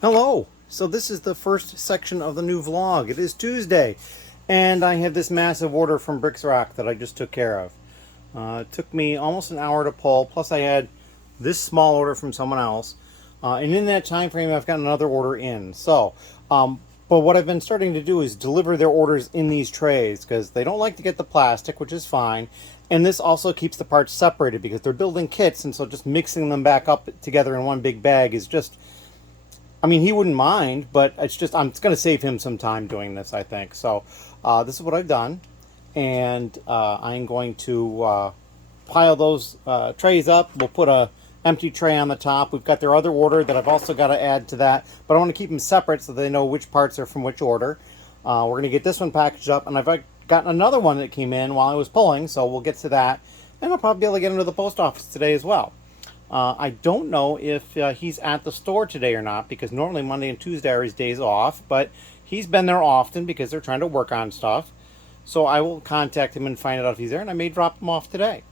Hello! So this is the first section of the new vlog. It is Tuesday, and I have this massive order from Bricklink that I just took care of. It took me almost an hour to pull, plus I had this small order from someone else. And in that time frame, I've got another order in. But what I've been starting to do is deliver their orders in these trays, because they don't like to get the plastic, which is fine. And this also keeps the parts separated, because they're building kits, and so just mixing them back up together in one big bag is just... I mean, he wouldn't mind, but it's going to save him some time doing this, I think. So this is what I've done, and I'm going to pile those trays up. We'll put a empty tray on the top. We've got their other order that I've also got to add to that, but I want to keep them separate so they know which parts are from which order. We're going to get this one packaged up, and I've gotten another one that came in while I was pulling, so we'll get to that. And I'll probably be able to get them to the post office today as well. I don't know if he's at the store today or not, because normally Monday and Tuesday are his days off, but he's been there often because they're trying to work on stuff. So I will contact him and find out if he's there, and I may drop him off today,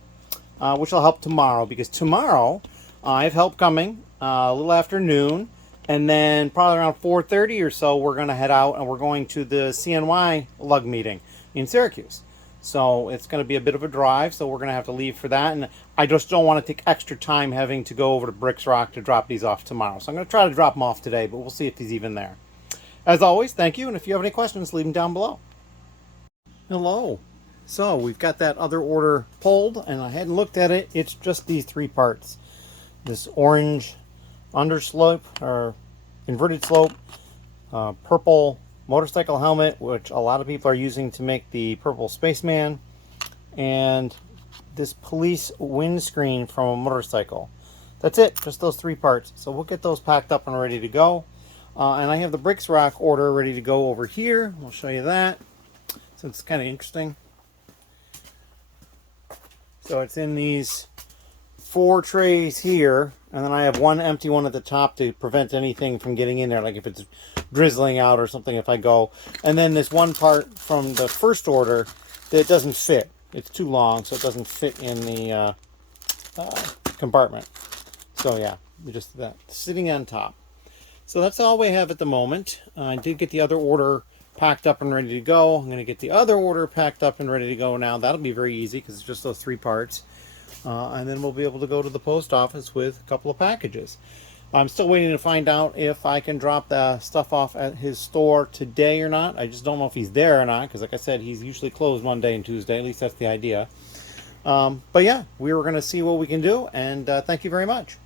which will help tomorrow, because tomorrow I have help coming a little after noon, and then probably around 4:30 or so we're going to head out, and we're going to the CNY lug meeting in Syracuse. So it's going to be a bit of a drive, so we're going to have to leave for that. And I just don't want to take extra time having to go over to Bricklink to drop these off tomorrow. So I'm going to try to drop them off today, but we'll see if he's even there. As always, thank you. And if you have any questions, leave them down below. Hello. So we've got that other order pulled, and I hadn't looked at it. It's just these three parts. This orange underslope, or inverted slope, purple motorcycle helmet, which a lot of people are using to make the purple spaceman, and this police windscreen from a motorcycle. That's it, just those three parts. So we'll get those packed up and ready to go. And I have the Bricklink order ready to go over here. We'll show you that. So it's kind of interesting. So it's in these 4 trays here, and then I have one empty one at the top to prevent anything from getting in there, like if it's drizzling out or something if I go. And then this one part from the first order that doesn't fit. It's too long, so it doesn't fit in the compartment. So yeah, just that sitting on top. So that's all we have at the moment. I did get the other order packed up and ready to go. I'm going to get the other order packed up and ready to go now. That'll be very easy because it's just those 3 parts. And then we'll be able to go to the post office with a couple of packages. I'm still waiting to find out if I can drop the stuff off at his store today or not. I just don't know if he's there or not, because like I said, he's usually closed Monday and Tuesday. At least that's the idea. But yeah, we were going to see what we can do, and thank you very much.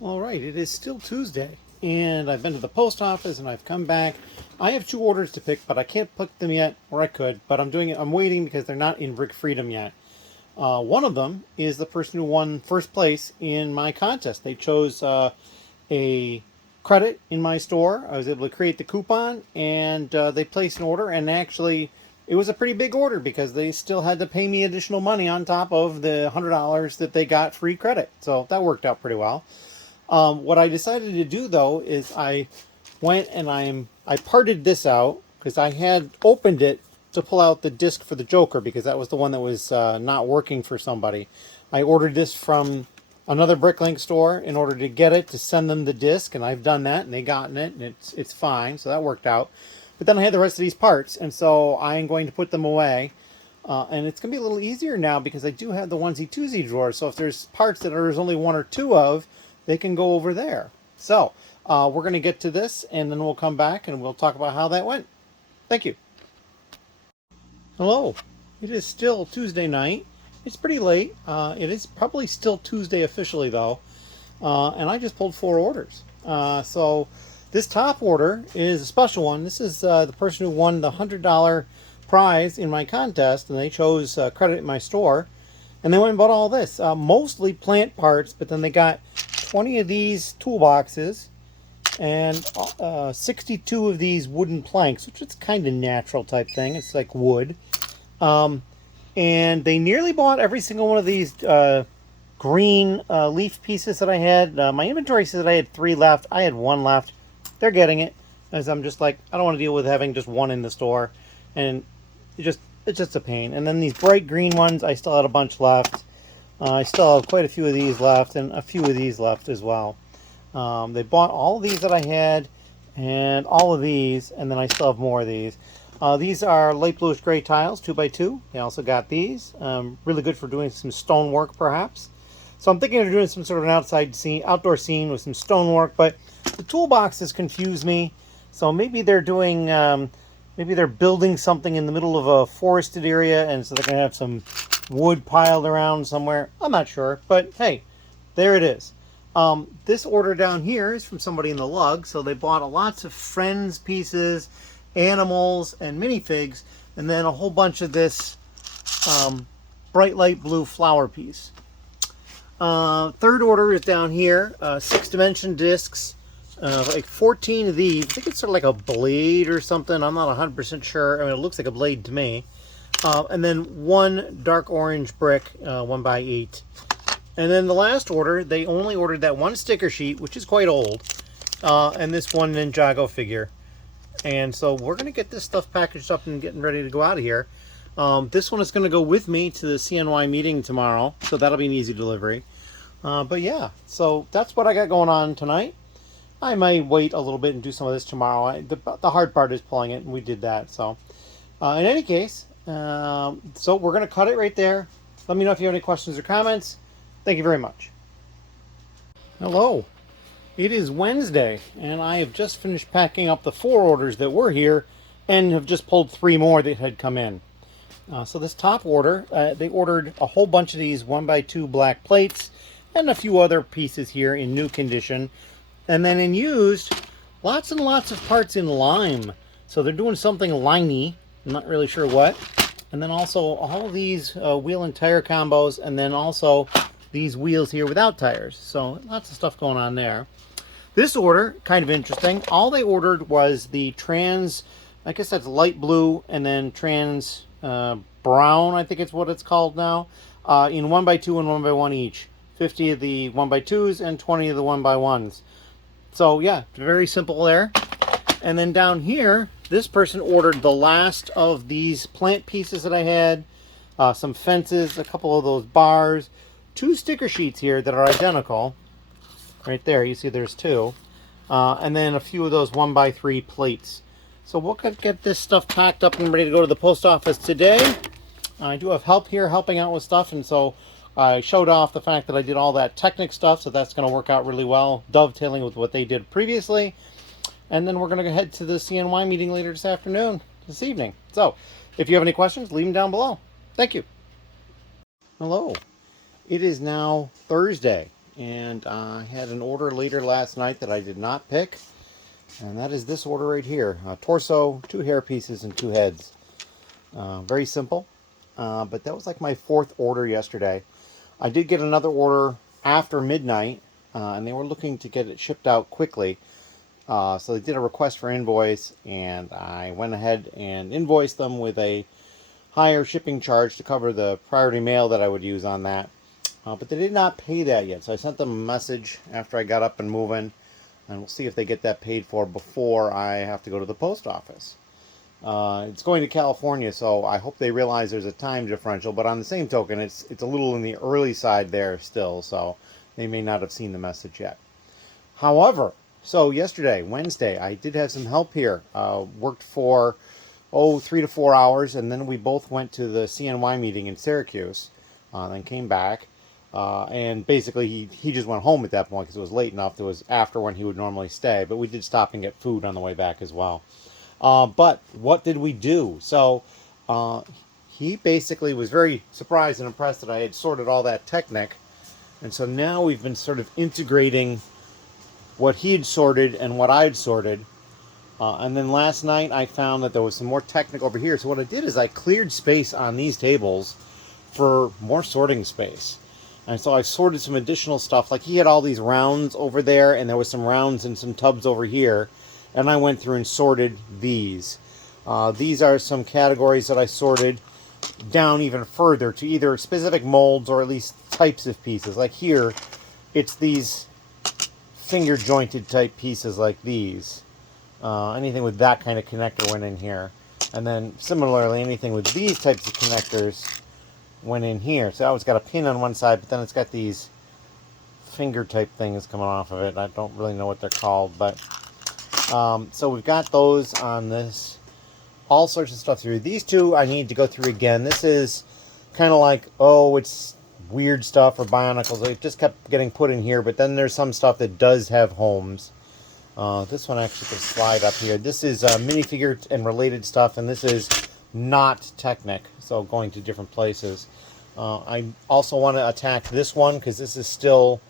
All right, it is still Tuesday, and I've been to the post office, and I've come back. I have 2 orders to pick, but I can't pick them yet, or I could, but I'm waiting because they're not in Brick Freedom yet. One of them is the person who won first place in my contest. They chose a credit in my store. I was able to create the coupon, and they placed an order, and actually it was a pretty big order because they still had to pay me additional money on top of the $100 that they got free credit. So that worked out pretty well. What I decided to do though is I went and I parted this out because I had opened it to pull out the disc for the Joker, because that was the one that was not working for somebody. I ordered this from another Bricklink store in order to get it, to send them the disc, and I've done that, and they've gotten it, and it's fine, so that worked out. But then I had the rest of these parts, and so I'm going to put them away. And it's going to be a little easier now because I do have the onesie-twosie drawer, so if there's parts that there's only 1 or 2 of, they can go over there. So we're going to get to this, and then we'll come back, and we'll talk about how that went. Thank you. Hello. It is still Tuesday night. It's pretty late. It is probably still Tuesday officially though. And I just pulled 4 orders. So this top order is a special one. This is the person who won the $100 prize in my contest, and they chose credit in my store. And they went and bought all this. Mostly plant parts, but then they got 20 of these toolboxes and 62 of these wooden planks, which is kind of natural type thing. It's like wood. And they nearly bought every single one of these green leaf pieces that I had. My inventory says that I had 3 left. I had 1 left. They're getting it, as I'm just like, I don't want to deal with having just 1 in the store, and it's just a pain. And then these bright green ones, I still had a bunch left. I still have quite a few of these left, and a few of these left as well. They bought all of these that I had and all of these, and then I still have more of these. These are light bluish gray tiles, 2x2. They also got these. Really good for doing some stonework, perhaps. So I'm thinking of doing some sort of an outdoor scene with some stonework, but the toolboxes confuse me. So maybe they're doing, maybe they're building something in the middle of a forested area, and so they're going to have some wood piled around somewhere. I'm not sure, but hey, there it is. This order down here is from somebody in the lug, so they bought lots of Friends pieces, animals, and minifigs, and then a whole bunch of this bright light blue flower piece. Third order is down here, 6-dimension discs, like 14 of these. I think it's sort of like a blade or something. I'm not 100% sure. I mean, it looks like a blade to me. And then one dark orange brick, 1x8. And then the last order, they only ordered that one sticker sheet, which is quite old, and this one Ninjago figure. And so we're going to get this stuff packaged up and getting ready to go out of here. This one is going to go with me to the CNY meeting tomorrow, so that'll be an easy delivery. But yeah, so that's what I got going on tonight. I might wait a little bit and do some of this tomorrow. The hard part is pulling it, and we did that. So in any case, so we're going to cut it right there. Let me know if you have any questions or comments. Thank you very much. Hello. It is Wednesday, and I have just finished packing up the 4 orders that were here and have just pulled 3 more that had come in. So this top order, they ordered a whole bunch of these 1x2 black plates and a few other pieces here in new condition. And then in used, lots and lots of parts in lime. So they're doing something limey. I'm not really sure what. And then also all of these wheel and tire combos, and then also these wheels here without tires. So lots of stuff going on there. This order, kind of interesting. All they ordered was the trans, I guess that's light blue, and then trans brown, I think it's what it's called now, in 1x2 and 1x1 each. 50 of the 1x2s and 20 of the 1x1s. So yeah, very simple there. And then down here, this person ordered the last of these plant pieces that I had, some fences, a couple of those bars, 2 sticker sheets here that are identical. Right there, you see there's 2. And then a few of those 1x3 plates. So we'll get this stuff packed up and ready to go to the post office today. I do have help here helping out with stuff, and so I showed off the fact that I did all that Technic stuff, so that's going to work out really well, dovetailing with what they did previously. And then we're going to head to the CNY meeting later this evening. So if you have any questions, leave them down below. Thank you. Hello. It is now Thursday, and I had an order later last night that I did not pick, and that is this order right here. A torso, 2 hair pieces, and 2 heads. Very simple, but that was like my 4th order yesterday. I did get another order after midnight, and they were looking to get it shipped out quickly. So they did a request for invoice, and I went ahead and invoiced them with a higher shipping charge to cover the priority mail that I would use on that. But they did not pay that yet, so I sent them a message after I got up and moving, and we'll see if they get that paid for before I have to go to the post office. It's going to California, so I hope they realize there's a time differential, but on the same token, it's a little in the early side there still, so they may not have seen the message yet. However, so yesterday, Wednesday, I did have some help here. Worked for, 3 to 4 hours, and then we both went to the CNY meeting in Syracuse, then came back. And basically he just went home at that point because it was late enough. It was after when he would normally stay, but we did stop and get food on the way back as well. But what did we do? So he basically was very surprised and impressed that I had sorted all that Technic, and so now we've been sort of integrating what he had sorted and what I'd sorted. And then last night I found that there was some more Technic over here, so what I did is I cleared space on these tables for more sorting space. And so I sorted some additional stuff. Like he had all these rounds over there, and there was some rounds and some tubs over here. And I went through and sorted these. These are some categories that I sorted down even further to either specific molds or at least types of pieces. Like here, it's these finger jointed type pieces like these. Anything with that kind of connector went in here. And then similarly, anything with these types of connectors went in here. So it's got a pin on one side, but then it's got these finger type things coming off of it. I don't really know what they're called, but so we've got those on this. All sorts of stuff through. These two I need to go through again. This is kind of like, oh, it's weird stuff or Bionicles. It just kept getting put in here, but then there's some stuff that does have homes. This one actually could slide up here. This is minifigure and related stuff, and this is not Technic, so going to different places. I also want to attack this one because this is still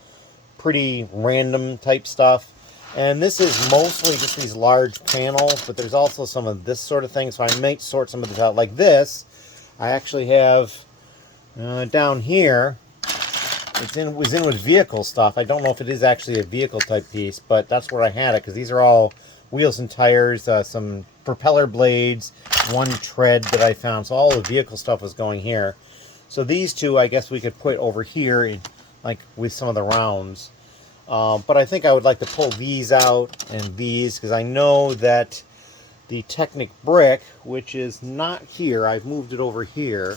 pretty random type stuff. And this is mostly just these large panels, but there's also some of this sort of thing, so I might sort some of this out. Like this, I actually have down here, it was in with vehicle stuff. I don't know if it is actually a vehicle type piece, but that's where I had it, because these are all wheels and tires, some propeller blades, one tread that I found. So all the vehicle stuff was going here. So these two, I guess we could put over here, like with some of the rounds. But I think I would like to pull these out and these, because I know that the Technic brick, which is not here, I've moved it over here.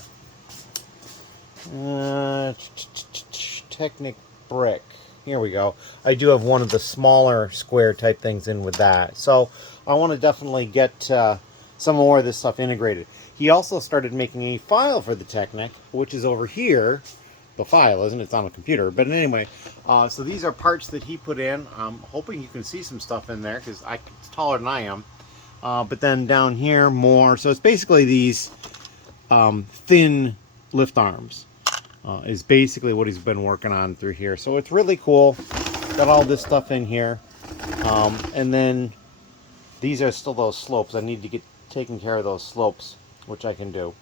Technic brick. Here we go. I do have one of the smaller square type things in with that. So I want to definitely get some more of this stuff integrated. He also started making a file for the Technic, which is over here. The file isn't, it's on a computer, but anyway, so these are parts that he put in. I'm hoping you can see some stuff in there, because it's taller than I am. But then down here more, so it's basically these thin lift arms is basically what he's been working on through here. So it's really cool. Got all this stuff in here, and then these are still those slopes. I need to get taking care of those slopes, which I can do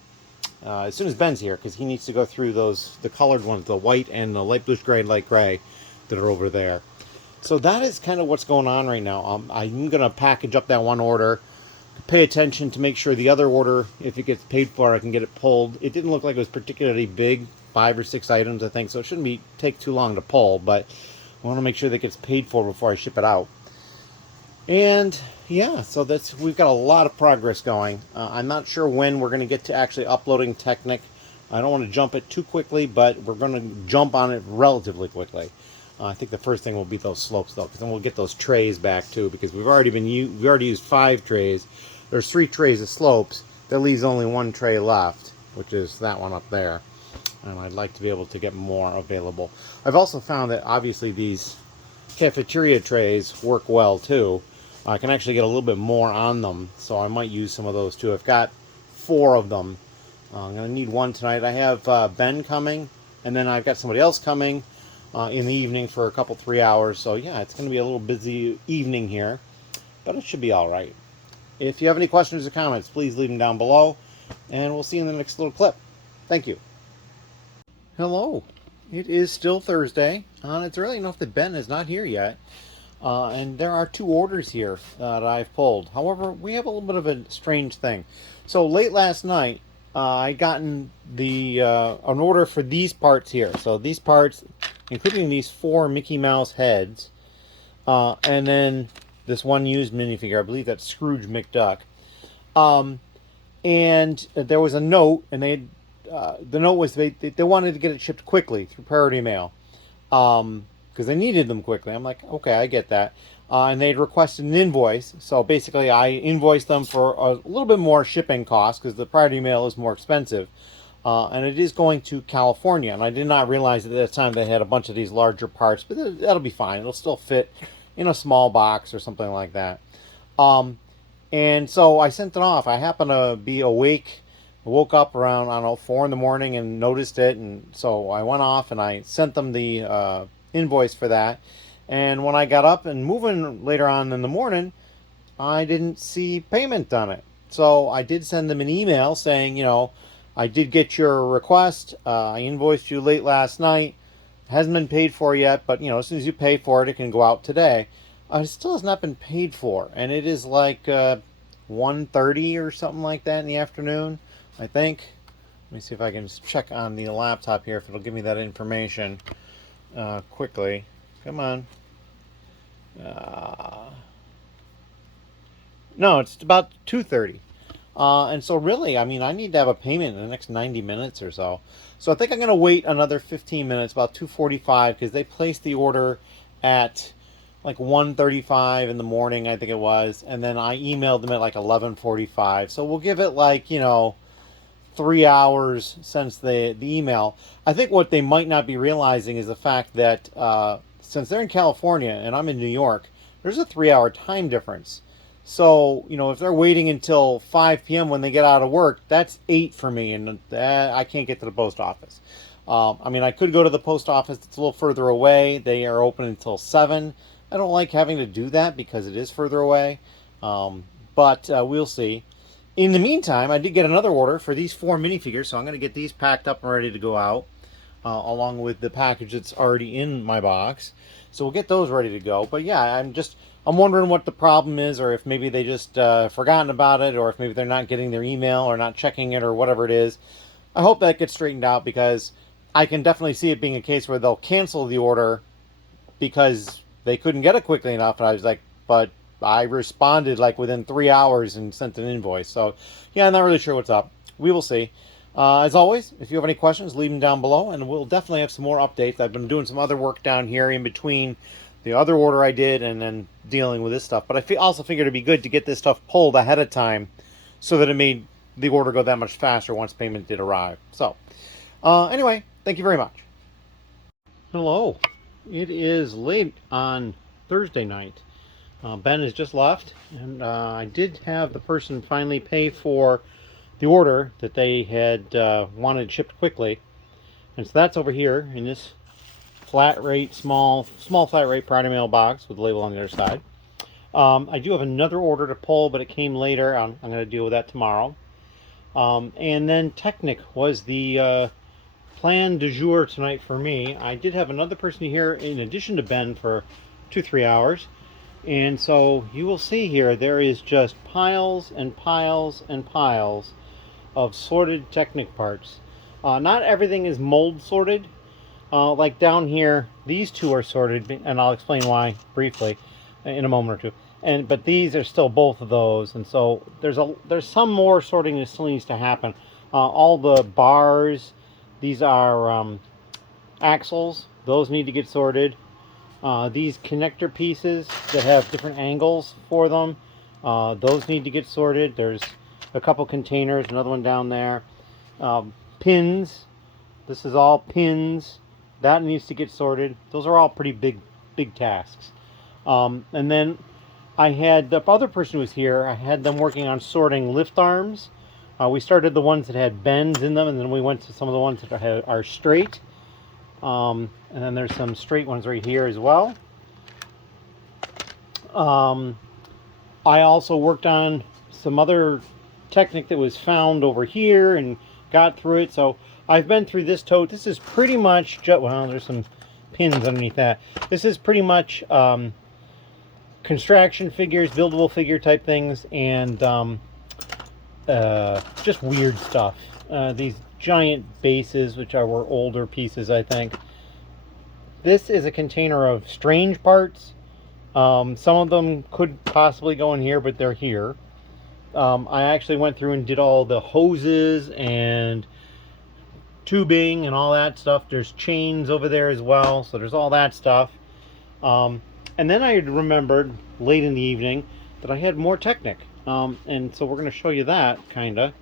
as soon as Ben's here, because he needs to go through the colored ones, the white and the light bluish gray, light gray that are over there. So that is kind of what's going on right now. I'm going to package up that one order, pay attention to make sure the other order, if it gets paid for, I can get it pulled. It didn't look like it was particularly big, 5 or 6 items, I think, so it shouldn't take too long to pull, but I want to make sure that it gets paid for before I ship it out. And yeah, so we've got a lot of progress going. I'm not sure when we're going to get to actually uploading Technic. I don't want to jump it too quickly, but we're going to jump on it relatively quickly. I think the first thing will be those slopes, though, because then we'll get those trays back too. Because we've already used 5 trays. There's 3 trays of slopes. That leaves only 1 tray left, which is that one up there. And I'd like to be able to get more available. I've also found that obviously these cafeteria trays work well too. I can actually get a little bit more on them, so I might use some of those too. I've got 4 of them. I'm going to need 1 tonight. I have Ben coming, and then I've got somebody else coming in the evening for a couple, 3 hours. So yeah, it's going to be a little busy evening here, but it should be all right. If you have any questions or comments, please leave them down below, and we'll see you in the next little clip. Thank you. Hello. It is still Thursday, and it's early enough that Ben is not here yet. And there are 2 orders here that I've pulled. However, we have a little bit of a strange thing. So late last night, I gotten an order for these parts here. So these parts, including these 4 Mickey Mouse heads, and then this one used minifigure. I believe that's Scrooge McDuck. And there was a note, and the note was they wanted to get it shipped quickly through priority mail. Because they needed them quickly. I'm like, okay, I get that. And they'd requested an invoice. So basically, I invoiced them for a little bit more shipping costs because the priority mail is more expensive. And it is going to California. And I did not realize at that time they had a bunch of these larger parts. But that'll be fine. It'll still fit in a small box or something like that. And so I sent it off. I happened to be awake. I woke up around, I don't know, 4 in the morning and noticed it. And so I went off and I sent them the invoice for that. And when I got up and moving later on in the morning, I didn't see payment on it. So I did send them an email saying, I did get your request. I invoiced you late last night. It hasn't been paid for yet, but as soon as you pay for it, it can go out today. It still has not been paid for, and it is like 1:30 or something like that in the afternoon, I think. Let me see if I can just check on the laptop here if it'll give me that information quickly. Come on. No, it's about 2:30. And so really, I mean, I need to have a payment in the next 90 minutes or so. So I think I'm going to wait another 15 minutes, about 2:45, because they placed the order at like 1:35 in the morning, I think it was. And then I emailed them at like 11:45. So we'll give it like, 3 hours since the email. I think what they might not be realizing is the fact that since they're in California and I'm in New York, there's a 3 hour time difference. So, if they're waiting until 5 p.m. when they get out of work, that's 8 for me, and I can't get to the post office. I mean, I could go to the post office, it's a little further away. They are open until 7. I don't like having to do that because it is further away, but we'll see. In the meantime, I did get another order for these 4 minifigures, so I'm going to get these packed up and ready to go out, along with the package that's already in my box. So we'll get those ready to go. But yeah, I'm wondering what the problem is, or if maybe they just forgotten about it, or if maybe they're not getting their email or not checking it or whatever it is. I hope that gets straightened out, because I can definitely see it being a case where they'll cancel the order because they couldn't get it quickly enough. And I was like, but I responded like within 3 hours and sent an invoice. So yeah, I'm not really sure what's up. We will see. As always, if you have any questions, leave them down below, and we'll definitely have some more updates. I've been doing some other work down here in between the other order I did and then dealing with this stuff. But I also figured it'd be good to get this stuff pulled ahead of time so that it made the order go that much faster once payment did arrive. So anyway, thank you very much. Hello. It is late on Thursday night. Ben has just left, and I did have the person finally pay for the order that they had wanted shipped quickly, and so that's over here in this flat rate, small flat rate Pride mail box with the label on the other side. I do have another order to pull, but it came later. I'm going to deal with that tomorrow. And then Technic was the plan du jour tonight for me. I did have another person here in addition to Ben for 2-3 hours. And so you will see here, there is just piles and piles and piles of sorted Technic parts. Not everything is mold sorted. Like down here, these two are sorted, and I'll explain why briefly in a moment or two. But these are still both of those, and so there's some more sorting that still needs to happen. All the bars, these are axles. Those need to get sorted. These connector pieces that have different angles for them, those need to get sorted. There's a couple containers, another one down there. Pins, this is all pins. That needs to get sorted. Those are all pretty big tasks. And then I had the other person who was here, I had them working on sorting lift arms. We started the ones that had bends in them, and then we went to some of the ones that are straight. And then there's some straight ones right here as well. I also worked on some other Technic that was found over here and got through it. So I've been through this tote. This is pretty much, well, there's some pins underneath that. This is pretty much construction figures, buildable figure type things, and just weird stuff. These giant bases, which were older pieces, I think. This is a container of strange parts. Some of them could possibly go in here, but they're here. I actually went through and did all the hoses and tubing and all that stuff. There's chains over there as well, so there's all that stuff. And then I remembered late in the evening that I had more Technic. And so we're going to show you that, kind of.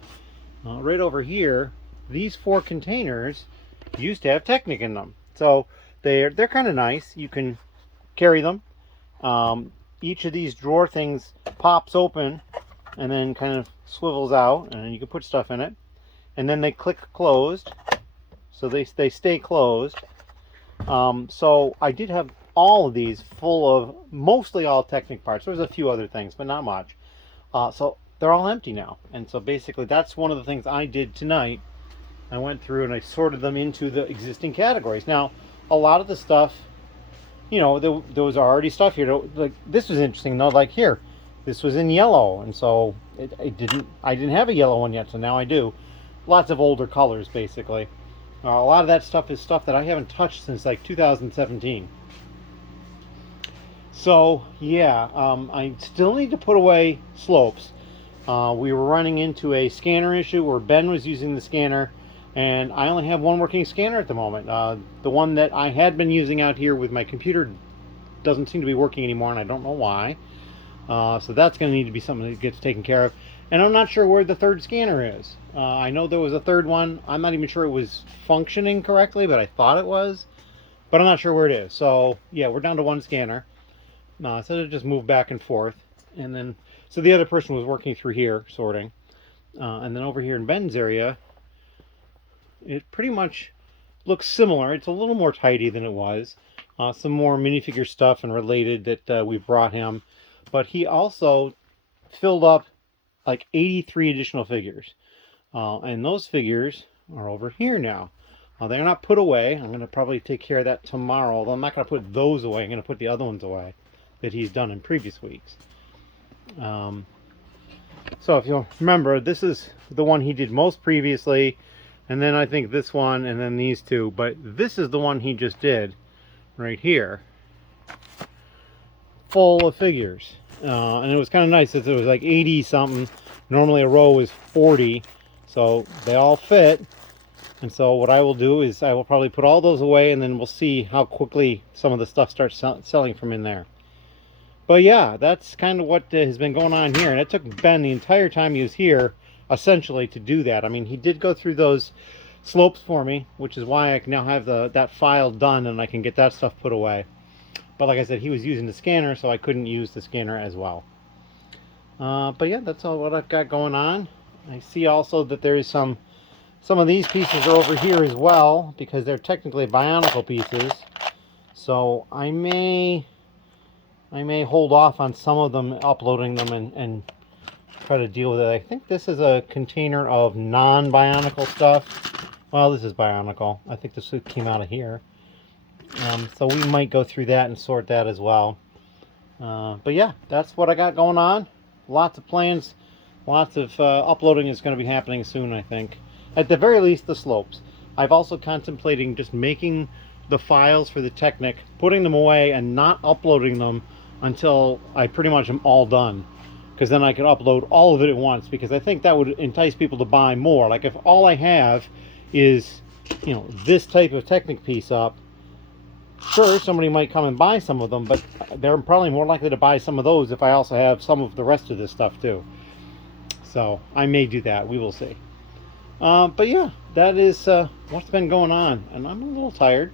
Right over here, these 4 containers used to have Technic in them. So they're kind of nice. You can carry them. Each of these drawer things pops open and then kind of swivels out, and you can put stuff in it. And then they click closed, so they stay closed. So I did have all of these full of mostly all Technic parts. There's a few other things, but not much. So they're all empty now. And so basically that's one of the things I did tonight. I went through and I sorted them into the existing categories. Now, a lot of the stuff, there was already stuff here. Like, this was interesting though. Like here, this was in yellow, and so I didn't have a yellow one yet, so now I do. Lots of older colors, basically. A lot of that stuff is stuff that I haven't touched since like 2017. So yeah, I still need to put away slopes. We were running into a scanner issue where Ben was using the scanner, and I only have one working scanner at the moment. The one that I had been using out here with my computer doesn't seem to be working anymore, and I don't know why. So that's going to need to be something that gets taken care of. And I'm not sure where the third scanner is. I know there was a third one. I'm not even sure it was functioning correctly, but I thought it was. But I'm not sure where it is. So yeah, we're down to one scanner. So it just moved back and forth. And then, so the other person was working through here, sorting. And then over here in Ben's area, it pretty much looks similar. It's a little more tidy than it was. Some more minifigure stuff and related that we brought him. But he also filled up like 83 additional figures. And those figures are over here now. They're not put away. I'm going to probably take care of that tomorrow. Although I'm not going to put those away. I'm going to put the other ones away that he's done in previous weeks. So if you'll remember, this is the one he did most previously. And then I think this one and then these two. But this is the one he just did right here. Full of figures. And it was kind of nice that it was like 80 something. Normally a row is 40. So they all fit. And so what I will do is I will probably put all those away, and then we'll see how quickly some of the stuff starts selling from in there. But yeah, that's kind of what has been going on here. And it took Ben the entire time he was here, essentially, to do that. I mean, he did go through those slopes for me, which is why I now have that file done and I can get that stuff put away. But like I said, he was using the scanner, so I couldn't use the scanner as well. But yeah, that's all what I've got going on. I see also that there is some of these pieces are over here as well, because they're technically Bionicle pieces. So I may hold off on some of them, uploading them, and try to deal with it. I think this is a container of non-Bionicle stuff. Well, this is Bionicle. I think this came out of here. So we might go through that and sort that as well. But yeah, that's what I got going on. Lots of plans. Lots of uploading is going to be happening soon, I think. At the very least, the slopes. I've also contemplating just making the files for the Technic, putting them away, and not uploading them until I pretty much am all done. Because then I could upload all of it at once, because I think that would entice people to buy more. Like if all I have is, you know, this type of Technic piece up, sure, somebody might come and buy some of them, but they're probably more likely to buy some of those if I also have some of the rest of this stuff too. So I may do that. We will see. But yeah, that is what's been going on. And I'm a little tired,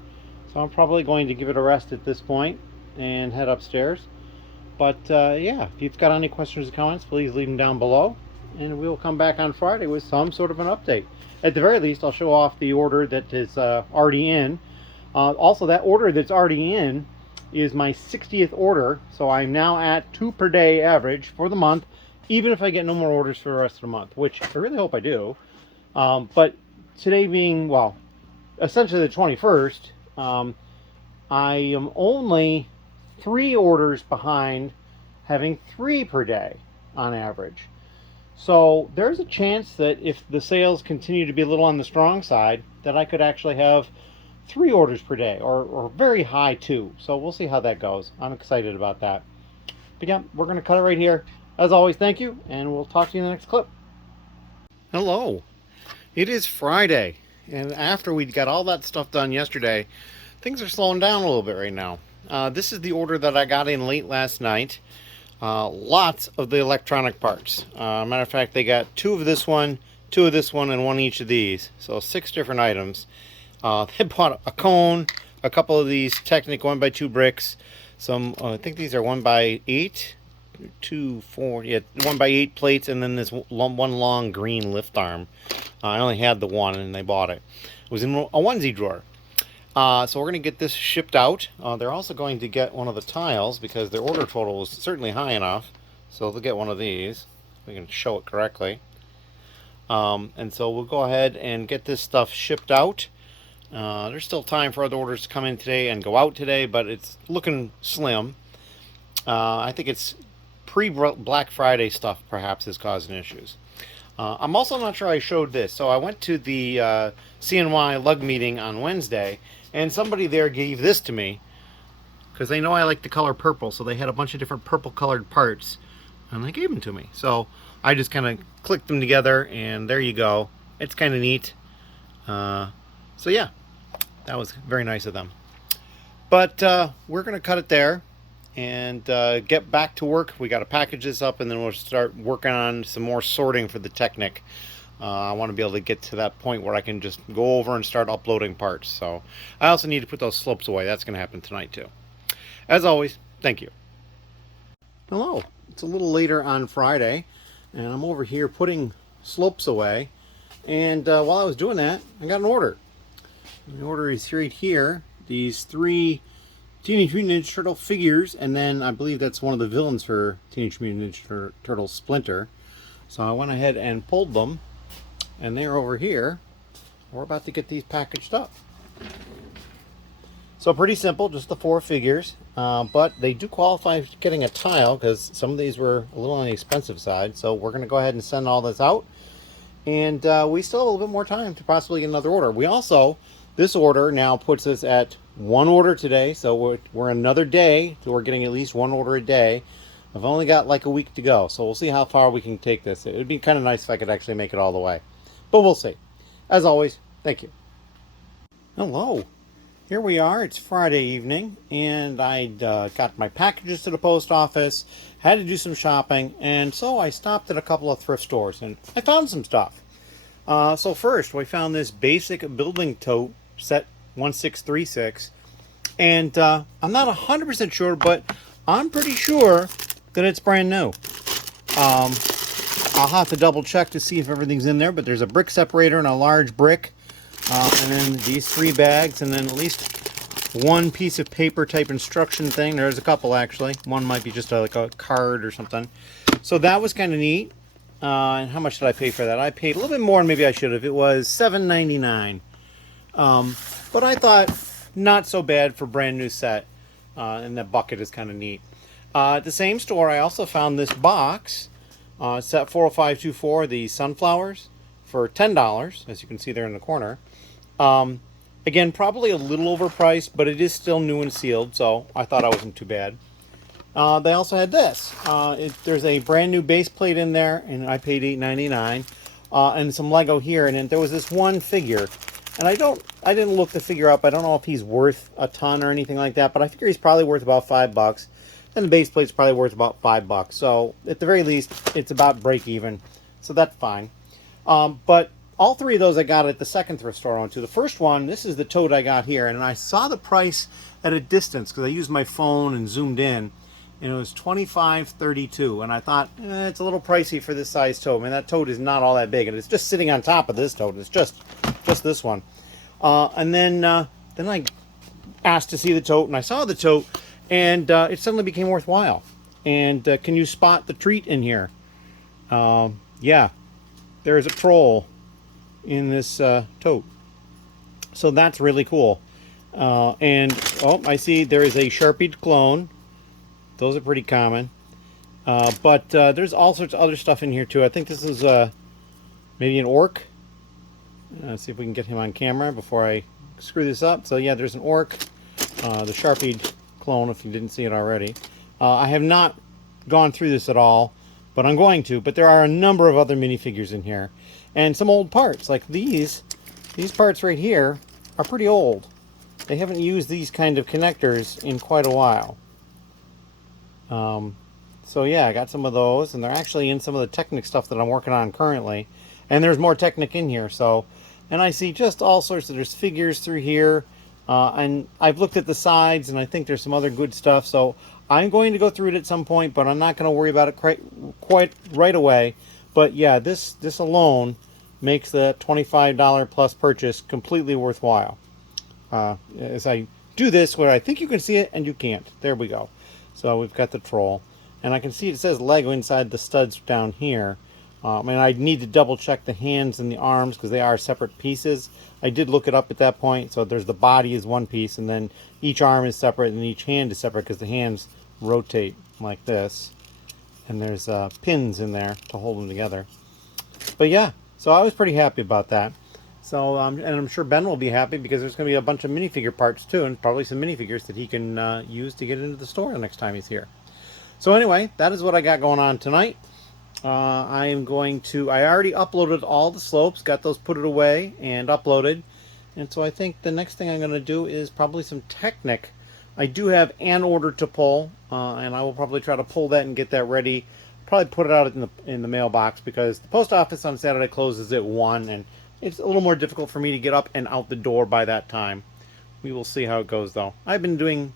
so I'm probably going to give it a rest at this point and head upstairs. But yeah, if you've got any questions or comments, please leave them down below. And we'll come back on Friday with some sort of an update. At the very least, I'll show off the order that is already in. Also, that order that's already in is my 60th order. So I'm now at 2 per day average for the month, even if I get no more orders for the rest of the month, which I really hope I do. But today being, well, essentially the 21st, I am only 3 orders behind having 3 per day on average. So there's a chance that if the sales continue to be a little on the strong side, that I could actually have 3 orders per day, or very high 2. So we'll see how that goes. I'm excited about that. But yeah, we're going to cut it right here. As always, thank you, and we'll talk to you in the next clip. Hello. It is Friday, and after we got all that stuff done yesterday, things are slowing down a little bit right now. This is the order that I got in late last night. Lots of the electronic parts. Matter of fact, they got 2 of this one, 2 of this one, and 1 each of these. So 6 different items. They bought a cone, a couple of these Technic 1x2 bricks, some, I think these are 1x8, 2, 4, yeah, 1x8 plates, and then this one long green lift arm. I only had the one, and they bought it. It was in a onesie drawer. So we're going to get this shipped out. They're also going to get one of the tiles, because their order total was certainly high enough. So they'll get one of these. We can show it correctly. And so we'll go ahead and get this stuff shipped out. There's still time for other orders to come in today and go out today, but it's looking slim. I think it's pre-Black Friday stuff perhaps is causing issues. I'm also not sure I showed this. So I went to the CNY lug meeting on Wednesday, and somebody there gave this to me because they know I like the color purple, so they had a bunch of different purple colored parts and they gave them to me. So I just kind of clicked them together, and there you go. It's kind of neat. So yeah, that was very nice of them. But we're going to cut it there and get back to work. We got to package this up, and then we'll start working on some more sorting for the Technic. I want to be able to get to that point where I can just go over and start uploading parts. So I also need to put those slopes away. That's going to happen tonight too. As always, thank you. Hello. It's a little later on Friday, and I'm over here putting slopes away. And while I was doing that, I got an order. The order is right here. These 3 Teenage Mutant Ninja Turtle figures, and then I believe that's one of the villains for Teenage Mutant Ninja Turtle, Splinter. So I went ahead and pulled them, and they're over here. We're about to get these packaged up. So pretty simple, just the 4 figures, but they do qualify for getting a tile because some of these were a little on the expensive side. So we're going to go ahead and send all this out, and we still have a little bit more time to possibly get another order. We also, this order now puts us at 1 order today, so we're another day, so we're getting at least 1 order a day. I've only got like a week to go, so we'll see how far we can take this. It would be kind of nice if I could actually make it all the way, but we'll see. As always, thank you. Hello. Here we are. It's Friday evening, and I'd got my packages to the post office, had to do some shopping, and so I stopped at a couple of thrift stores, and I found some stuff. So first, we found this basic building tote set 1636, and I'm not 100% sure, but I'm pretty sure that it's brand new. I'll have to double check to see if everything's in there, but there's a brick separator and a large brick, and then these 3 bags, and then at least 1 piece of paper type instruction thing. There's a couple actually. One might be just like a card or something. So that was kind of neat. And how much did I pay for that? I paid a little bit more than maybe I should have. It was $7.99. But I thought not so bad for brand new set. And that bucket is kind of neat. At the same store, I also found this box, set 40524, the sunflowers, for $10, as you can see there in the corner. Again, probably a little overpriced, but it is still new and sealed, so I thought I wasn't too bad. They also had this. There's a brand new base plate in there, and I paid $8.99. And some Lego here, and then there was this one figure. And I didn't look the figure up. I don't know if he's worth a ton or anything like that, but I figure he's probably worth about $5. And the base plate's probably worth about $5. So at the very least, it's about break even. So that's fine. But all 3 of those I got at the second thrift store I went to. The first one, this is the tote I got here, and I saw the price at a distance because I used my phone and zoomed in, and it was $25.32. And I thought, it's a little pricey for this size tote. I mean, that tote is not all that big, and it's just sitting on top of this tote. It's just this one. And then I asked to see the tote, and I saw the tote, and it suddenly became worthwhile. And can you spot the treat in here? Yeah, there's a troll in this tote. So that's really cool. And I see there is a Sharpied clone. Those are pretty common. But there's all sorts of other stuff in here too. I think this is maybe an orc. Let's see if we can get him on camera before I screw this up. So yeah, there's an orc. The Sharpied clone, if you didn't see it already. I have not gone through this at all, but I'm going to. But there are a number of other minifigures in here. And some old parts, like these parts right here are pretty old. They haven't used these kind of connectors in quite a while. So yeah, I got some of those, and they're actually in some of the Technic stuff that I'm working on currently. And there's more Technic in here, so, and I see just all sorts of, there's figures through here, and I've looked at the sides, and I think there's some other good stuff, so I'm going to go through it at some point, but I'm not going to worry about it quite right away. But yeah, this alone makes the $25 plus purchase completely worthwhile. As I do this, where I think you can see it and you can't. There we go. So we've got the troll, and I can see it says Lego inside the studs down here. And I need to double check the hands and the arms because they are separate pieces. I did look it up at that point. So there's the body is one piece, and then each arm is separate and each hand is separate because the hands rotate like this. And there's pins in there to hold them together. But yeah, so I was pretty happy about that. So and I'm sure Ben will be happy because there's going to be a bunch of minifigure parts too, and probably some minifigures that he can use to get into the store the next time he's here. So anyway, that is what I got going on tonight. I already uploaded all the slopes, got those put it away and uploaded. And so I think the next thing I'm going to do is probably some Technic. I do have an order to pull, and I will probably try to pull that and get that ready. Probably put it out in the mailbox because the post office on Saturday closes at 1, and it's a little more difficult for me to get up and out the door by that time. We will see how it goes, though. I've been doing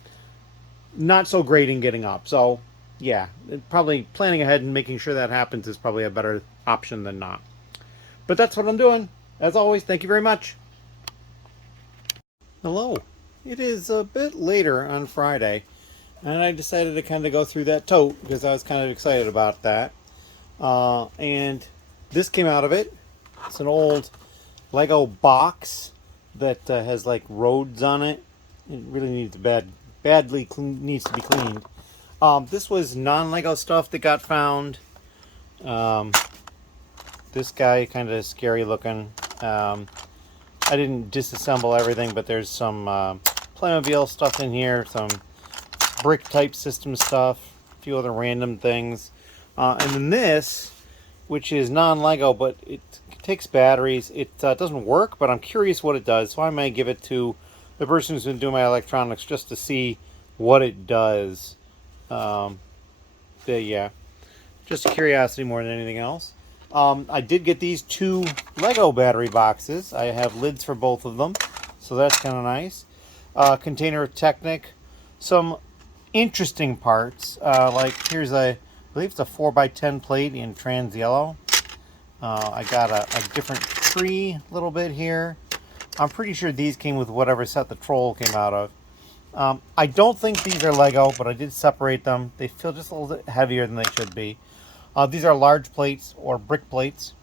not so great in getting up, so yeah, probably planning ahead and making sure that happens is probably a better option than not. But that's what I'm doing. As always, thank you very much. Hello. It is a bit later on Friday, and I decided to kind of go through that tote because I was kind of excited about that. And this came out of it. It's an old Lego box that has like roads on it. It really needs needs to be cleaned. This was non-Lego stuff that got found. This guy kind of scary looking. I didn't disassemble everything, but there's some Playmobil stuff in here, some brick type system stuff, a few other random things. And then this, which is non-Lego, but it takes batteries. It doesn't work, but I'm curious what it does, so I may give it to the person who's been doing my electronics just to see what it does. Yeah, just curiosity more than anything else. I did get these 2 Lego battery boxes. I have lids for both of them, so that's kind of nice. Container of Technic. Some interesting parts, like here's I believe it's a 4x10 plate in trans yellow. I got a different tree a little bit here. I'm pretty sure these came with whatever set the troll came out of. I don't think these are Lego, but I did separate them. They feel just a little bit heavier than they should be. These are large plates or brick plates.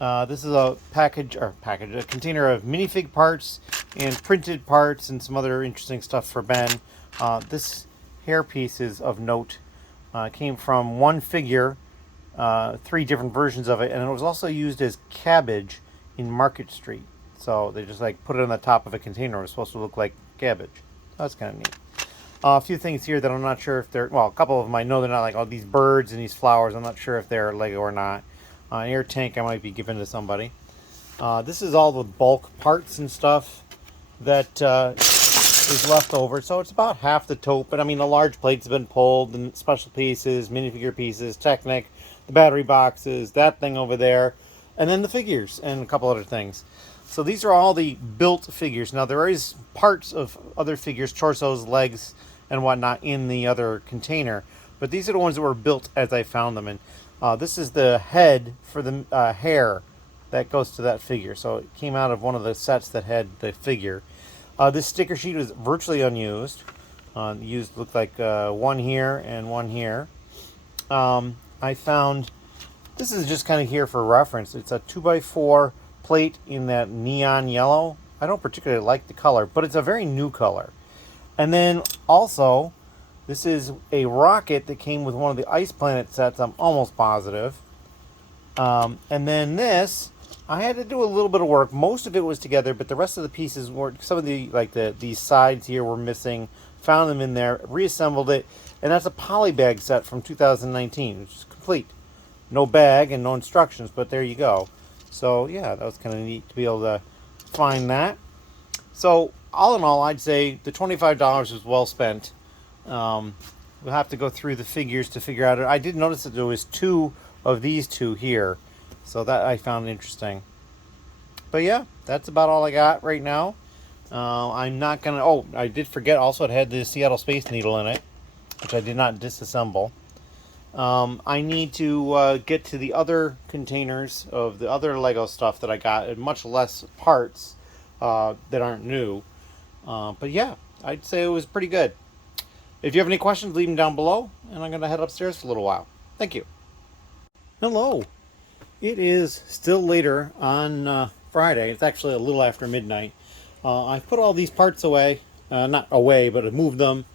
This is a container of minifig parts and printed parts and some other interesting stuff for Ben. This hairpiece is of note. Came from one figure, 3 different versions of it, and it was also used as cabbage in Market Street. So they just like put it on the top of a container. It was supposed to look like cabbage. That's kind of neat. A few things here that I'm not sure if they're, well, a couple of them I know they're not, like all these birds and these flowers. I'm not sure if they're Lego or not. An air tank I might be giving to somebody. This is all the bulk parts and stuff that is left over. So it's about half the tote, but I mean the large plates have been pulled, and special pieces, minifigure pieces, Technic, the battery boxes, that thing over there, and then the figures and a couple other things. So these are all the built figures. Now there is parts of other figures, torsos, legs, and whatnot in the other container, but these are the ones that were built as I found them. And this is the head for the hair that goes to that figure. So it came out of one of the sets that had the figure. This sticker sheet was virtually unused. Looked like one here and one here. I found, this is just kind of here for reference. It's a 2x4 plate in that neon yellow. I don't particularly like the color, but it's a very new color. And then also, this is a rocket that came with one of the Ice Planet sets, I'm almost positive. And then this, I had to do a little bit of work. Most of it was together, but the rest of the pieces were, some of the, like these sides here were missing. Found them in there, reassembled it, and that's a polybag set from 2019, which is complete. No bag and no instructions, but there you go. So yeah, that was kind of neat to be able to find that. So all in all, I'd say the $25 was well spent. We'll have to go through the figures to figure out. I did notice that there was 2 of these 2 here, so that I found interesting. But yeah, that's about all I got right now. I'm not gonna. Oh, I did forget. Also, it had the Seattle Space Needle in it, which I did not disassemble. I need to get to the other containers of the other Lego stuff that I got, and much less parts that aren't new. But yeah, I'd say it was pretty good. If you have any questions, leave them down below, and I'm going to head upstairs for a little while. Thank you. Hello. It is still later on Friday. It's actually a little after midnight. I put all these parts away. Not away, but I moved them.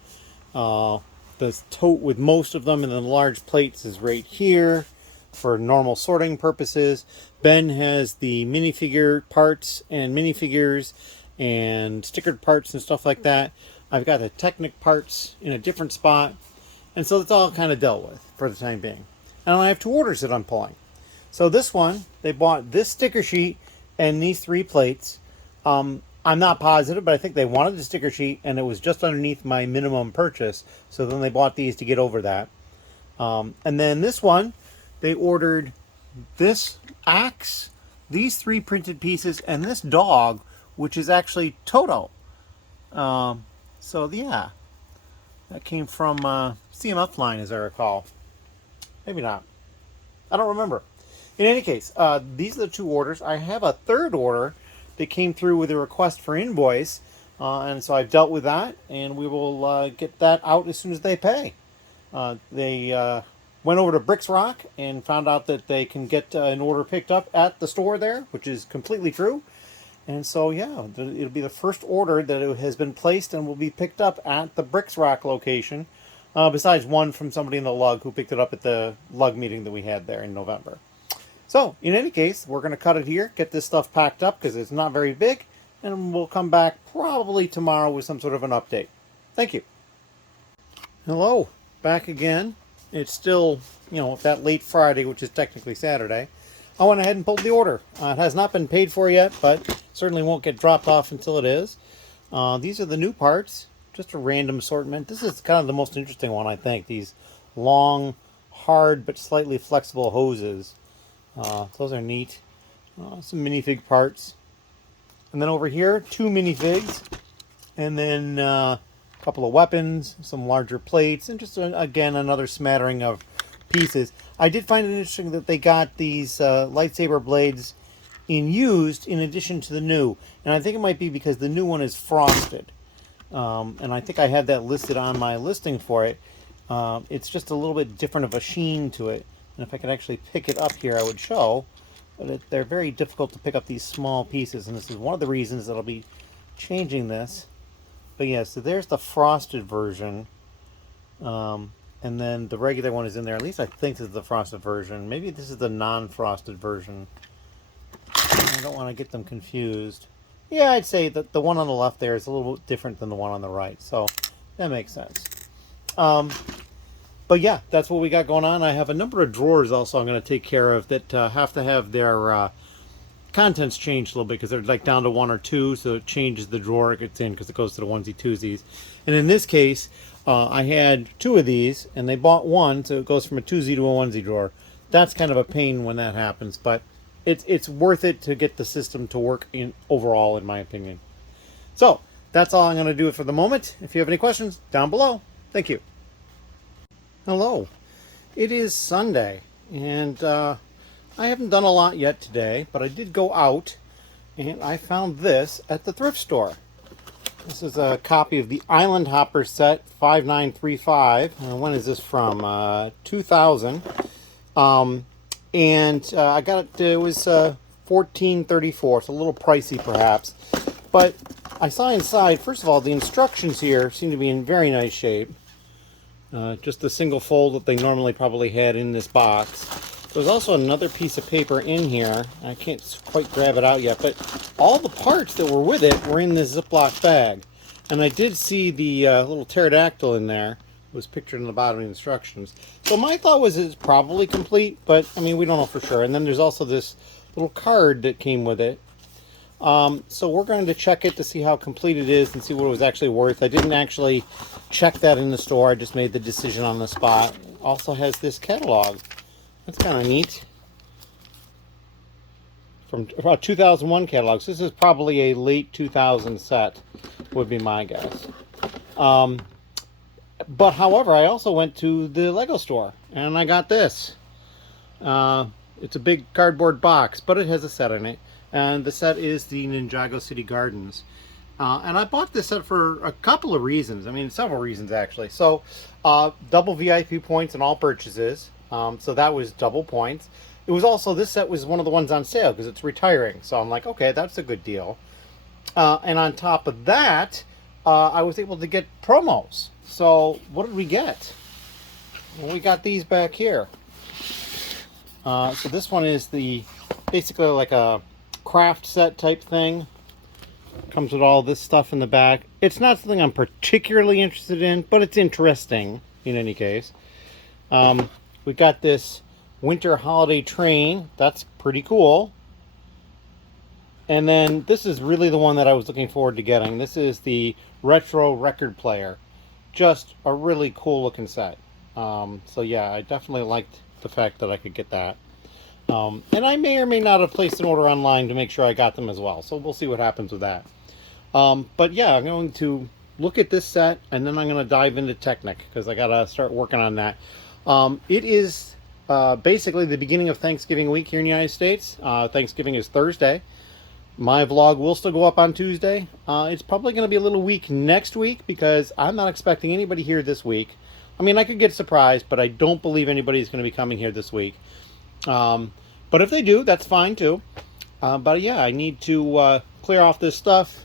The tote with most of them and the large plates is right here for normal sorting purposes. Ben has the minifigure parts and minifigures and stickered parts and stuff like that. I've got the Technic parts in a different spot. And so it's all kind of dealt with for the time being. And I have 2 orders that I'm pulling. So this one, they bought this sticker sheet and these 3 plates. I'm not positive, but I think they wanted the sticker sheet and it was just underneath my minimum purchase. So then they bought these to get over that. And then this one, they ordered this axe, these 3 printed pieces, and this dog, which is actually Toto. So yeah, that came from CMF line, as I recall. Maybe not. I don't remember. In any case, these are the 2 orders. I have a 3rd order that came through with a request for invoice, and so I've dealt with that, and we will get that out as soon as they pay. They went over to Bricklink and found out that they can get an order picked up at the store there, which is completely true. And so, yeah, it'll be the first order that it has been placed and will be picked up at the Bricklink location, besides one from somebody in the lug who picked it up at the lug meeting that we had there in November. So, in any case, we're going to cut it here, get this stuff packed up because it's not very big, and we'll come back probably tomorrow with some sort of an update. Thank you. Hello, back again. It's still, that late Friday, which is technically Saturday. I went ahead and pulled the order. It has not been paid for yet, but certainly won't get dropped off until it is. These are the new parts, just a random assortment. This is kind of the most interesting one, I think. These long, hard, but slightly flexible hoses. Those are neat. Some minifig parts. And then over here, 2 minifigs. And then a couple of weapons, some larger plates, and just, again, another smattering of pieces. I did find it interesting that they got these lightsaber blades used in addition to the new. And I think it might be because the new one is frosted. And I think I had that listed on my listing for it. It's just a little bit different of a sheen to it. And if I could actually pick it up here, I would show. But they're very difficult to pick up these small pieces. And this is one of the reasons that I'll be changing this. But yeah, so there's the frosted version. And then the regular one is in there. At least I think this is the frosted version. Maybe this is the non-frosted version. I don't want to get them confused. Yeah, I'd say that the one on the left there is a little bit different than the one on the right. So that makes sense. But yeah, that's what we got going on. I have a number of drawers also I'm going to take care of that have to have their contents changed a little bit because they're like down to 1 or 2, so it changes the drawer it gets in because it goes to the onesie twosies. And in this case, I had 2 of these, and they bought 1, so it goes from a 2Z to a 1Z drawer. That's kind of a pain when that happens, but it's worth it to get the system to work overall, in my opinion. So that's all I'm going to do for the moment. If you have any questions, down below. Thank you. Hello. It is Sunday, and I haven't done a lot yet today, but I did go out, and I found this at the thrift store. This is a copy of the Island Hopper set 5935. When is this from? 2000. And I got it, it was $14.34. It's a little pricey perhaps. But I saw inside, first of all, the instructions here seem to be in very nice shape. Just the single fold that they normally probably had in this box. There's also another piece of paper in here. I can't quite grab it out yet, but all the parts that were with it were in this Ziploc bag. And I did see the little pterodactyl in there. It was pictured in the bottom of the instructions. So my thought was it's probably complete, but I mean, we don't know for sure. And then there's also this little card that came with it. So we're going to check it to see how complete it is and see what it was actually worth. I didn't actually check that in the store. I just made the decision on the spot. It also has this catalog. That's kind of neat. From about 2001 catalog. So this is probably a late 2000 set, would be my guess. But however, I also went to the Lego store and I got this. It's a big cardboard box, but it has a set in it. And the set is the Ninjago City Gardens. And I bought this set for a couple of reasons. I mean, several reasons actually. So, double VIP points in all purchases. So that was double points. It was also, this set was one of the ones on sale because it's retiring. So I'm like, okay, that's a good deal. And on top of that, I was able to get promos. So what did we get? Well, we got these back here. So this one is the basically like a craft set type thing. Comes with all this stuff in the back. It's not something I'm particularly interested in, but it's interesting. in any case. We got this winter holiday train. That's pretty cool. And then this is really the one that I was looking forward to getting. This is the retro record player. Just a really cool looking set. So yeah, I definitely liked the fact that I could get that. And I may or may not have placed an order online to make sure I got them as well. So we'll see what happens with that. But yeah, I'm going to look at this set and then I'm going to dive into Technic because I got to start working on that. It is basically the beginning of Thanksgiving week here in the United States. Thanksgiving is Thursday. My vlog will still go up on Tuesday. It's probably going to be a little weak next week because I'm not expecting anybody here this week. I mean, I could get surprised, but I don't believe anybody's going to be coming here this week. But if they do, that's fine too. But yeah, I need to clear off this stuff,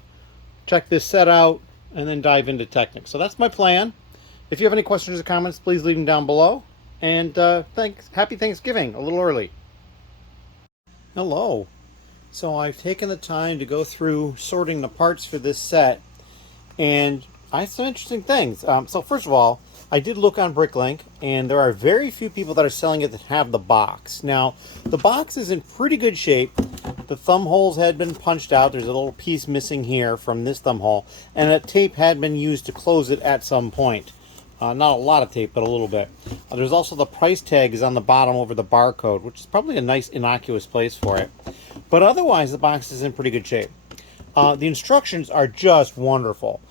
check this set out, and then dive into Technic. So that's my plan. If you have any questions or comments, please leave them down below. And happy Thanksgiving, a little early. Hello. So I've taken the time to go through sorting the parts for this set, and I have some interesting things. So first of all, I did look on Bricklink, and there are very few people that are selling it that have the box. Now, the box is in pretty good shape. The thumb holes had been punched out. There's a little piece missing here from this thumb hole, and that tape had been used to close it at some point. Not a lot of tape, but a little bit. There's also the price tag is on the bottom over the barcode, which is probably a nice innocuous place for it. But otherwise, the box is in pretty good shape. The instructions are just wonderful.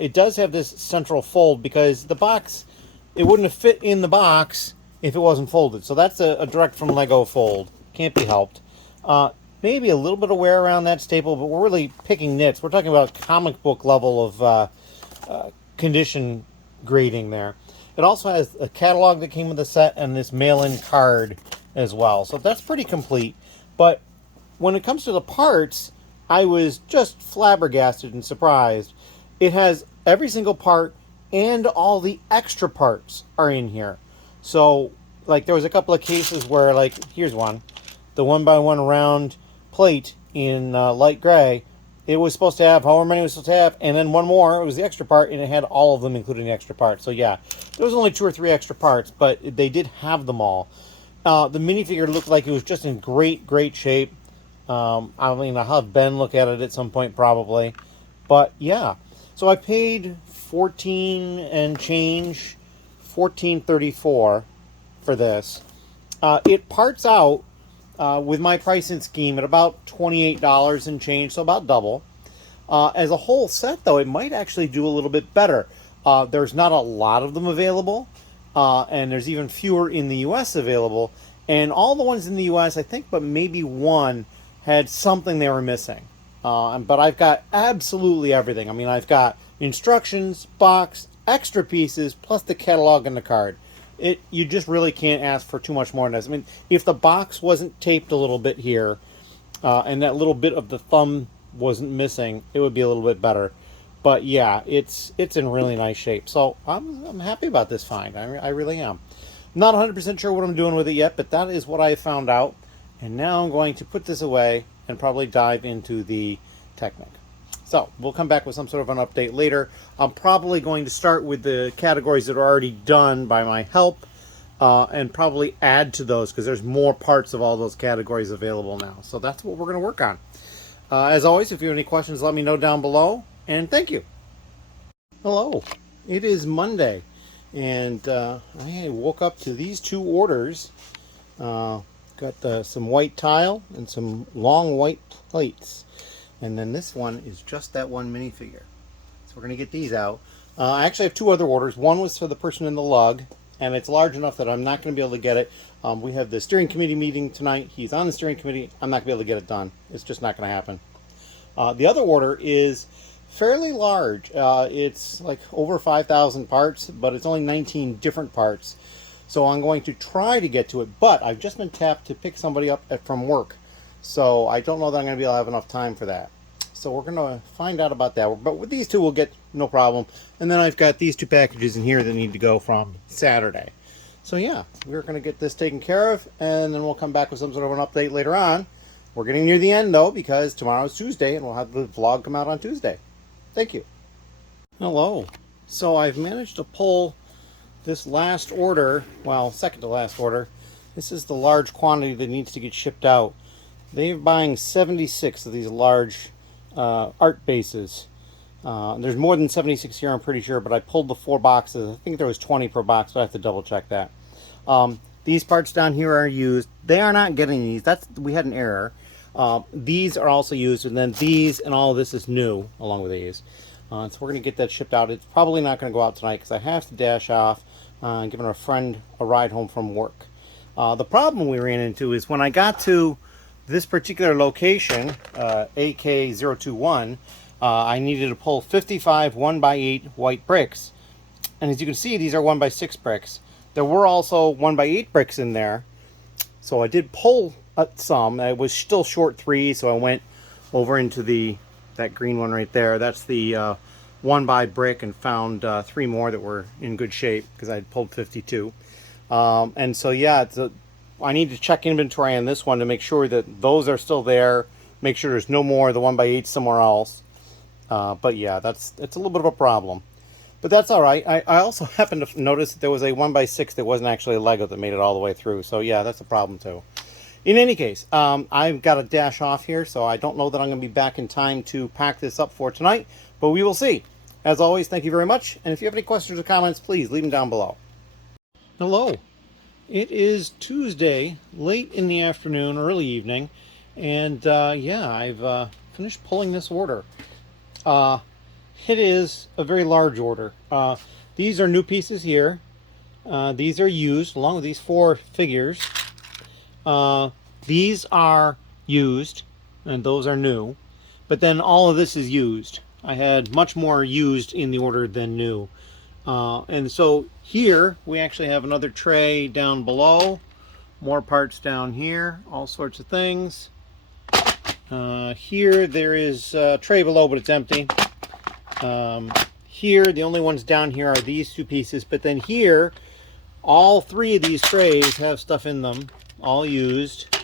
It does have this central fold because the box, it wouldn't have fit in the box if it wasn't folded. So that's a direct from Lego fold. Can't be helped. Maybe a little bit of wear around that staple, but we're really picking nits. We're talking about comic book level of condition grading there. It also has a catalog that came with the set and this mail-in card as well. So that's pretty complete. But when it comes to the parts, I was just flabbergasted and surprised. It has every single part and all the extra parts are in here. So, like, there was a couple of cases where, like, here's one. The 1x1 round plate in light gray. It was supposed to have however many it was supposed to have, and then one more. It was the extra part, and it had all of them, including the extra parts. So, yeah, there was only 2 or 3 extra parts, but they did have them all. The minifigure looked like it was just in great, great shape. I mean, I'll have Ben look at it at some point, probably. But, yeah. So I paid $14 and change, $14.34 for this. It parts out with my pricing scheme at about $28 and change, so about double. As a whole set, though, it might actually do a little bit better. There's not a lot of them available, and there's even fewer in the U.S. available. And all the ones in the U.S., I think, but maybe one had something they were missing. But I've got absolutely everything. I mean, I've got instructions, box, extra pieces, plus the catalog and the card. You just really can't ask for too much more than this. I mean, if the box wasn't taped a little bit here, and that little bit of the thumb wasn't missing, it would be a little bit better. But yeah, it's in really nice shape. So I'm happy about this find. I really am. Not 100% sure what I'm doing with it yet, but that is what I found out. And now I'm going to put this away and probably dive into the Technic. So we'll come back with some sort of an update later. I'm probably going to start with the categories that are already done by my help and probably add to those because there's more parts of all those categories available now. So that's what we're going to work on. As always, if you have any questions, let me know down below. And thank you. Hello. It is Monday. And I woke up to these 2 orders. Got some white tile and some long white plates. And then this one is just that one minifigure. So we're going to get these out. I actually have 2 other orders. One was for the person in the lug, and it's large enough that I'm not going to be able to get it. We have the steering committee meeting tonight. He's on the steering committee. I'm not going to be able to get it done. It's just not going to happen. The other order is fairly large. It's like over 5,000 parts, but it's only 19 different parts. So I'm going to try to get to it, but I've just been tapped to pick somebody up from work. So I don't know that I'm going to be able to have enough time for that. So we're going to find out about that. But with these 2, we'll get no problem. And then I've got these 2 packages in here that need to go from Saturday. So yeah, we're going to get this taken care of, and then we'll come back with some sort of an update later on. We're getting near the end, though, because tomorrow's Tuesday, and we'll have the vlog come out on Tuesday. Thank you. Hello. So I've managed to pull this last order, well, second to last order, this is the large quantity that needs to get shipped out. They're buying 76 of these large art bases. There's more than 76 here, I'm pretty sure, but I pulled the 4 boxes. I think there was 20 per box, but I have to double check that. These parts down here are used. They are not getting these. We had an error. These are also used, and then these and all of this is new along with these. So we're going to get that shipped out. It's probably not going to go out tonight because I have to dash off giving a friend a ride home from work. The problem we ran into is when I got to this particular location, AK021, I needed to pull 55 1x8 white bricks. And as you can see, these are 1x6 bricks. There were also 1x8 bricks in there. So I did pull some. I was still short 3, so I went over into that green one right there. That's the 1x brick, and found 3 more that were in good shape because I had pulled 52. And so yeah, I need to check inventory on this one to make sure that those are still there. Make sure there's no more of the 1x8 somewhere else. But yeah, it's a little bit of a problem. But that's all right. I also happened to notice that there was a 1x6 that wasn't actually a Lego that made it all the way through. So yeah, that's a problem too. In any case, I've got to dash off here, so I don't know that I'm going to be back in time to pack this up for tonight, but we will see. As always, thank you very much, and if you have any questions or comments, please leave them down below. Hello. It is Tuesday, late in the afternoon, early evening, and yeah, I've finished pulling this order. It is a very large order. These are new pieces here. These are used, along with these 4 figures. These are used, and those are new. But then all of this is used. I had much more used in the order than new. And so here we actually have another tray down below. More parts down here, all sorts of things. Here there is a tray below, but it's empty. Here, the only ones down here are these 2 pieces, but then here, all 3 of these trays have stuff in them, all used.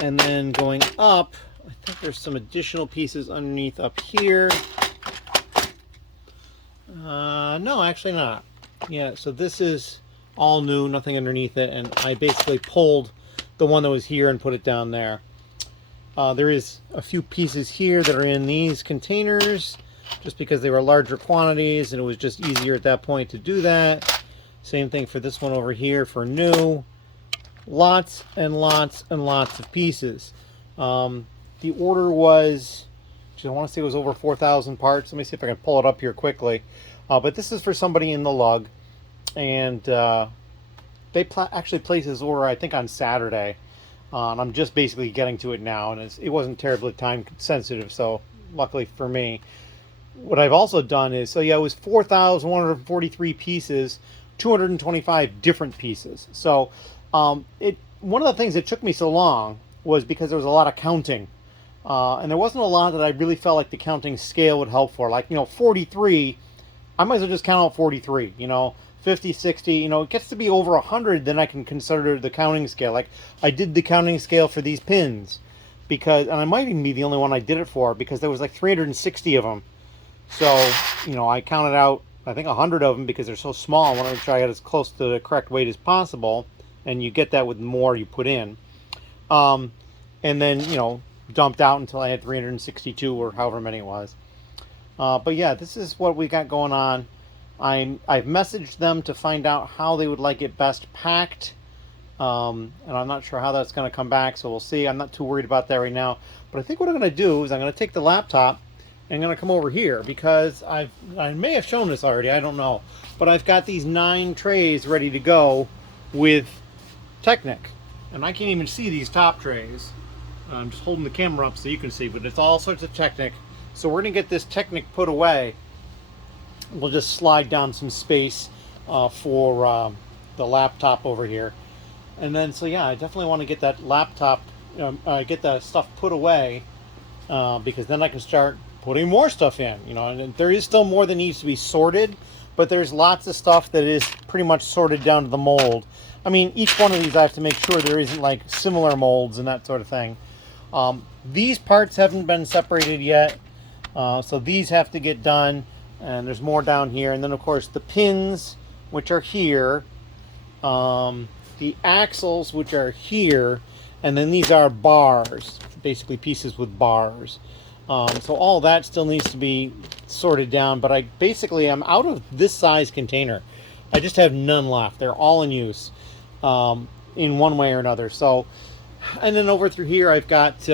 And then going up, I think there's some additional pieces underneath up here. No, actually not. Yeah, so this is all new, nothing underneath it, and I basically pulled the one that was here and put it down there. There is a few pieces here that are in these containers just because they were larger quantities and it was just easier at that point to do that. Same thing for this one over here for new. Lots and lots and lots of pieces. The order was, I want to say it was over 4,000 parts. Let me see if I can pull it up here quickly. But this is for somebody in the lug, and they actually placed this order I think on Saturday. And I'm just basically getting to it now, and it wasn't terribly time sensitive, so luckily for me. What I've also done is, so yeah, it was 4,143 pieces, 225 different pieces. So one of the things that took me so long was because there was a lot of counting. And there wasn't a lot that I really felt like the counting scale would help for. Like, 43, I might as well just count out 43, 50, 60, it gets to be over 100, then I can consider the counting scale. Like, I did the counting scale for these pins, and I might even be the only one I did it for, because there was like 360 of them. So, I counted out, I think 100 of them, because they're so small. I want to make sure I get as close to the correct weight as possible, and you get that with the more you put in. And then, dumped out until I had 362 or however many it was. But yeah, this is what we got going on. I've messaged them to find out how they would like it best packed, and I'm not sure how that's going to come back, so we'll see. I'm not too worried about that right now, but I think what I'm going to do is I'm going to take the laptop and I'm going to come over here, because I may have shown this already, I don't know, but I've got these 9 trays ready to go with Technic, and I can't even see these top trays. I'm just holding the camera up so you can see, but it's all sorts of Technic. So we're going to get this Technic put away. We'll just slide down some space for the laptop over here. And then, so yeah, I definitely want to get that laptop, get that stuff put away, because then I can start putting more stuff in, and there is still more that needs to be sorted, but there's lots of stuff that is pretty much sorted down to the mold. I mean, each one of these I have to make sure there isn't like similar molds and that sort of thing. These parts haven't been separated yet, so these have to get done. And there's more down here. And then, of course, the pins, which are here. The axles, which are here. And then these are bars, basically pieces with bars. So all that still needs to be sorted down. But I'm out of this size container. I just have none left. They're all in use in one way or another. So, and then over through here, I've got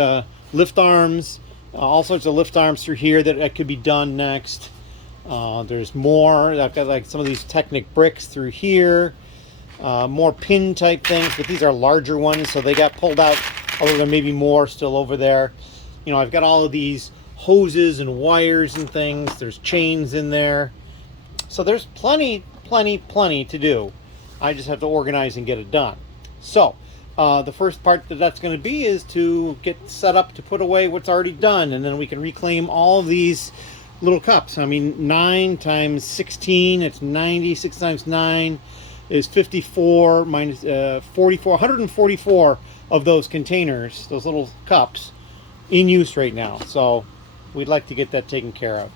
lift arms, all sorts of lift arms through here that could be done next. There's more. I've got like some of these Technic bricks through here. More pin type things, but these are larger ones, so they got pulled out. Although there may be more still over there. You know, I've got all of these hoses and wires and things. There's chains in there. So there's plenty to do. I just have to organize and get it done. So the first part that's going to be is to get set up to put away what's already done, and then we can reclaim all of these little cups. I mean, 9 times 16, it's 90. 6 times 9 is 54 minus 44. 144 of those containers, those little cups, in use right now. So we'd like to get that taken care of.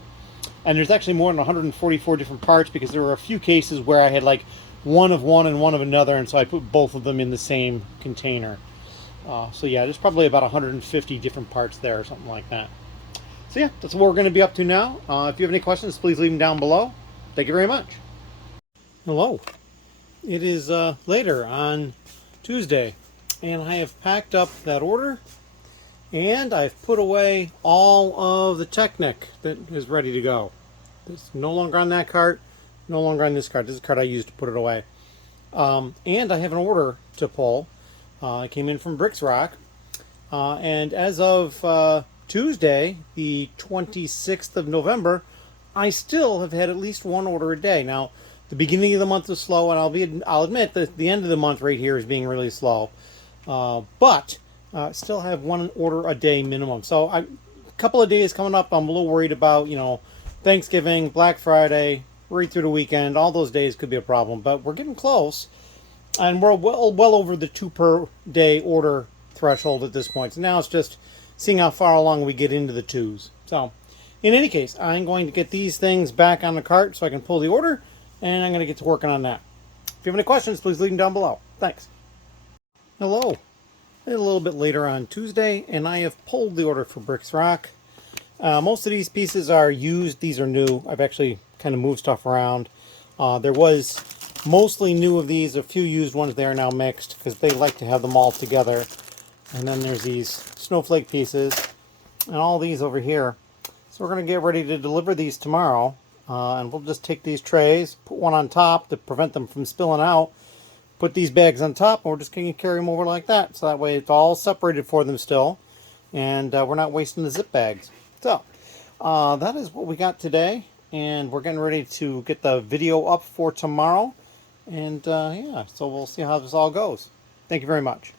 And there's actually more than 144 different parts, because there were a few cases where I had like one of one and one of another, and so I put both of them in the same container. So yeah, there's probably about 150 different parts there or something like that. So yeah, that's what we're going to be up to now. If you have any questions, please leave them down below. Thank you very much. Hello. It is later on Tuesday, and I have packed up that order, and I've put away all of the Technic that is ready to go. It's no longer on that cart, no longer on this cart. This is the cart I used to put it away. And I have an order to pull. It came in from Bricklink, and as of Tuesday, the 26th of November, I still have had at least one order a day. Now, the beginning of the month was slow, and I'll admit that the end of the month right here is being really slow. But still have one order a day minimum. So a couple of days coming up, I'm a little worried about, you know, Thanksgiving, Black Friday, right through the weekend. All those days could be a problem, but we're getting close, and we're well over the 2 per day order threshold at this point. So now it's just seeing how far along we get into the 2s. So in any case, I'm going to get these things back on the cart so I can pull the order, and I'm going to get to working on that. If you have any questions, please leave them down below. Thanks. Hello. A little bit later on Tuesday, and I have pulled the order for Bricklink. Most of these pieces are used. These are new. I've actually kind of moved stuff around. There was mostly new of these. A few used ones there, now mixed, because they like to have them all together. And then there's these snowflake pieces and all these over here. So we're going to get ready to deliver these tomorrow. And we'll just take these trays, put one on top to prevent them from spilling out, put these bags on top, and we're just going to carry them over like that. So that way it's all separated for them still, and we're not wasting the zip bags. So that is what we got today, and we're getting ready to get the video up for tomorrow. And yeah, so we'll see how this all goes. Thank you very much.